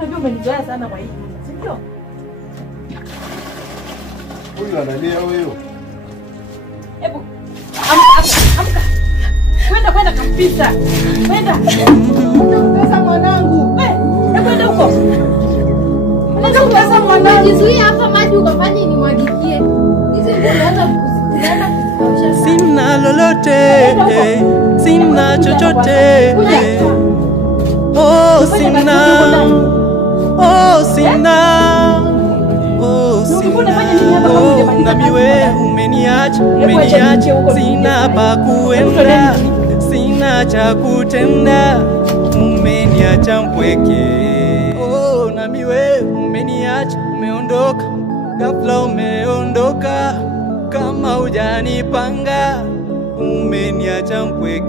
unajua umenizoea sana kwa hii. Si ndio? Huyu analia huyo. Hebu amka. Kwenda kabisa. Kwenda. Unataka mwanangu. Wewe, kwenda huko. Unataka mwanangu. Jizuia hapa maji ukafanye nimwagikie. Hizi ndio hata kuziana kukausha. Sina lolote, sina chochote. Oh sina. Oh sina. Oh sina. Nami wewe umeniacha, sina pa kuenda, sina cha kutenda, umeniacha mpweke. Oh nami wewe umeniacha, umeondoka, ghafla umeondoka, kama hujanipanga, umeniacha mpweke.